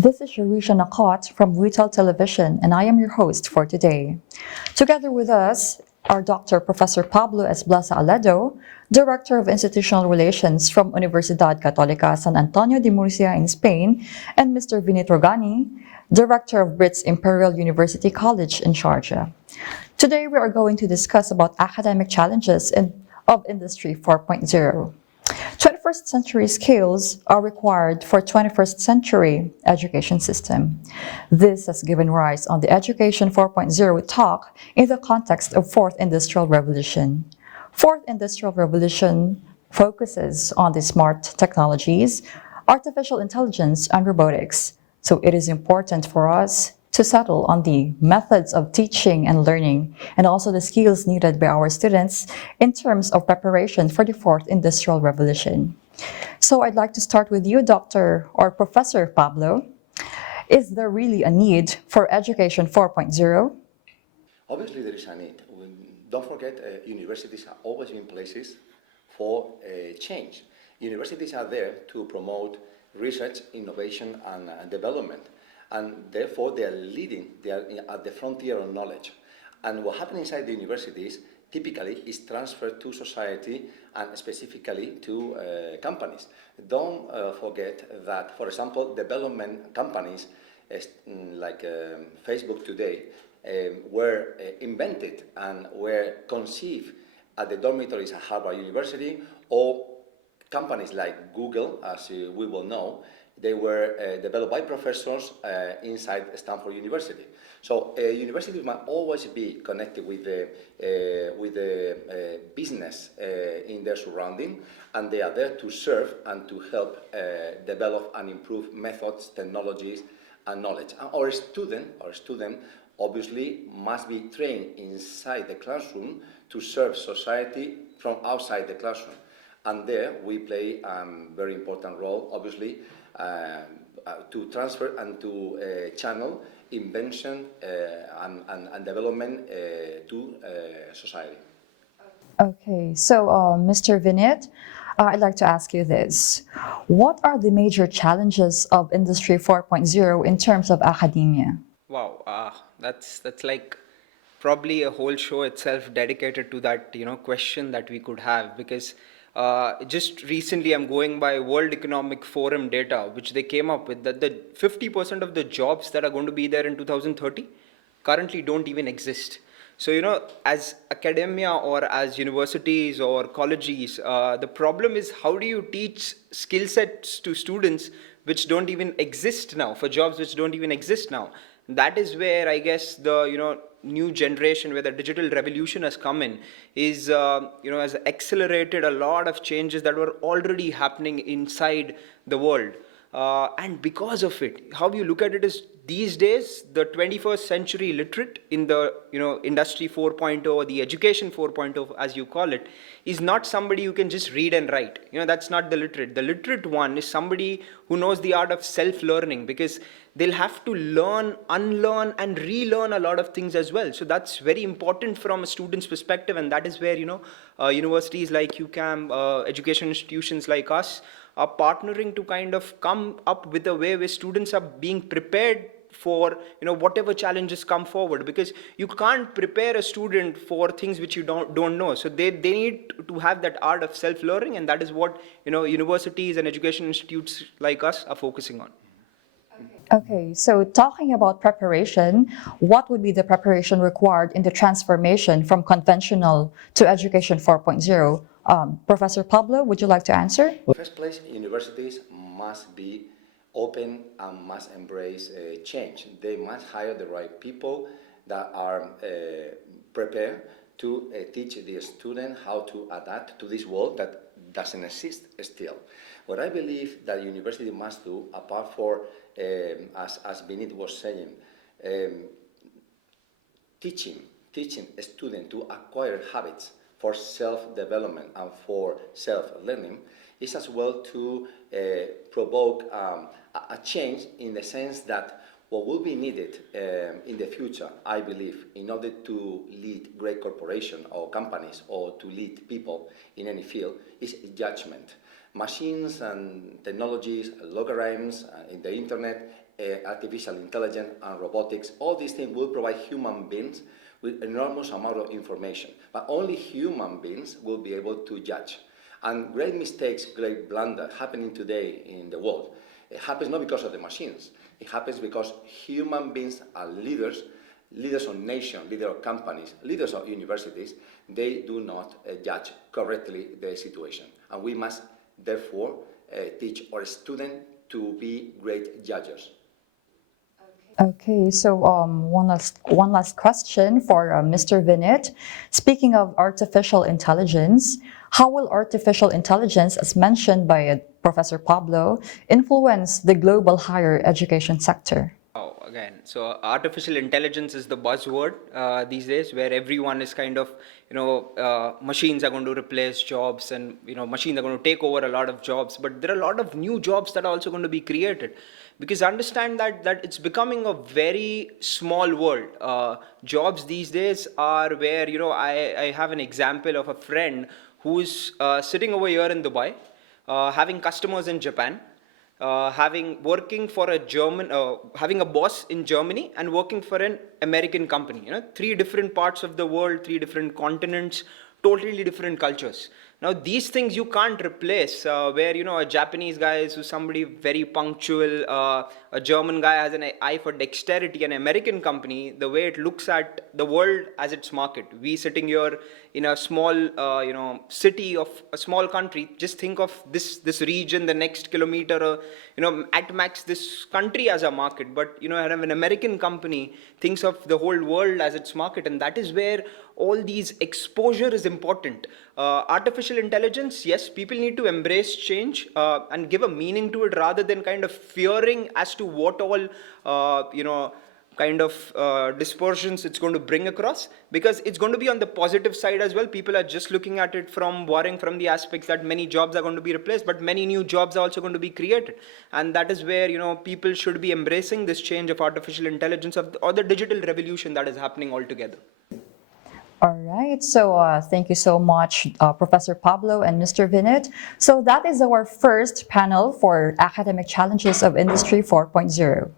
This is Sharisha Nakot from Retail Television, and I am your host for today. Together with us are Dr. Professor Pablo S. Blasa Aledo, Director of Institutional Relations from Universidad Católica San Antonio de Murcia in Spain, and Mr. Vinit Rogani, Director of Brits Imperial University College in Sharjah. Today we are going to discuss about academic challenges of Industry 4.0. 21st century skills are required for 21st century education system. This has given rise on the Education 4.0 talk in the context of Fourth Industrial Revolution. Fourth Industrial Revolution focuses on the smart technologies, artificial intelligence, and robotics. So it is important for us to settle on the methods of teaching and learning, and also the skills needed by our students in terms of preparation for the Fourth Industrial Revolution. So I'd like to start with you, Dr. or Professor Pablo. Is there really a need for Education 4.0? Obviously, there is a need. Don't forget, universities have always been places for change. Universities are there to promote research, innovation, and development. And therefore, they are leading, they are at the frontier of knowledge. And what happens inside the universities typically is transferred to society and specifically to companies. Don't forget that, for example, development companies like Facebook today were invented and were conceived at the dormitories at Harvard University, or companies like Google, as we will know, they were developed by professors inside Stanford University. So universities must always be connected with the business in their surrounding, and they are there to serve and to help develop and improve methods, technologies, and knowledge. And our student obviously must be trained inside the classroom to serve society from outside the classroom. And there we play a very important role, obviously, to transfer and to channel invention and development to society. Okay, so Mr. Vinit, I'd like to ask you this. What are the major challenges of Industry 4.0 in terms of academia? Wow, that's like probably a whole show itself dedicated to that question that we could have, because just recently I'm going by World Economic Forum data, which they came up with, that the 50% of the jobs that are going to be there in 2030 currently don't even exist. So, as academia or as universities or colleges, the problem is, how do you teach skill sets to students which don't even exist now, for jobs which don't even exist now? That is where I guess the new generation, where the digital revolution has come in, is has accelerated a lot of changes that were already happening inside the world. And because of it, how you look at it is, these days the 21st century literate in the industry 4.0, or the education 4.0 as you call it, is not somebody who can just read and write. That's not the literate. The literate one is somebody who knows the art of self-learning, because they'll have to learn, unlearn, and relearn a lot of things as well. So that's very important from a student's perspective, and that is where universities like UCAM, education institutions like us, are partnering to kind of come up with a way where students are being prepared for whatever challenges come forward, because you can't prepare a student for things which you don't know. So they need to have that art of self-learning, and that is what universities and education institutes like us are focusing on. Okay, so talking about preparation, what would be the preparation required in the transformation from conventional to Education 4.0? Professor Pablo, would you like to answer? In the first place, universities must be open and must embrace change. They must hire the right people that are prepared to teach the student how to adapt to this world that doesn't exist still. What I believe that university must do, apart for, as Vinit was saying, teaching a student to acquire habits for self-development and for self-learning, is as well to provoke a change, in the sense that what will be needed in the future, I believe, in order to lead great corporations or companies, or to lead people in any field, is judgment. Machines and technologies, logarithms in the internet, artificial intelligence and robotics, all these things will provide human beings with enormous amount of information, but only human beings will be able to judge. And great mistakes, great blunder happening today in the world, it happens not because of the machines, it happens because human beings are leaders, leaders of nations, leaders of companies, leaders of universities. They do not judge correctly the situation. And we must therefore teach our students to be great judges. Okay, so one last question for Mr. Vinit. Speaking of artificial intelligence, how will artificial intelligence, as mentioned by Professor Pablo, influence the global higher education sector? Oh, again, so artificial intelligence is the buzzword these days, where everyone is kind of, machines are going to replace jobs, and machines are going to take over a lot of jobs. But there are a lot of new jobs that are also going to be created, because understand that it's becoming a very small world. Jobs these days are where I have an example of a friend who's sitting over here in Dubai, having customers in Japan, working for a German, having a boss in Germany and working for an American company. Three different parts of the world, three different continents, totally different cultures. Now these things you can't replace. Where a Japanese guy is somebody very punctual, a German guy has an eye for dexterity, an American company, the way it looks at the world as its market. We sitting here in a small city of a small country, just think of this region, the next kilometer, at max this country as a market. But an American company thinks of the whole world as its market, and that is where all these exposure is important. Artificial intelligence, yes, people need to embrace change and give a meaning to it, rather than kind of fearing as to what all dispersions it's going to bring across, because it's going to be on the positive side as well. People are just looking at it from worrying from the aspects that many jobs are going to be replaced, but many new jobs are also going to be created. And that is where people should be embracing this change of artificial intelligence or the digital revolution that is happening altogether. All right, so thank you so much, Professor Pablo and Mr. Vinit. So that is our first panel for Academic Challenges of Industry 4.0.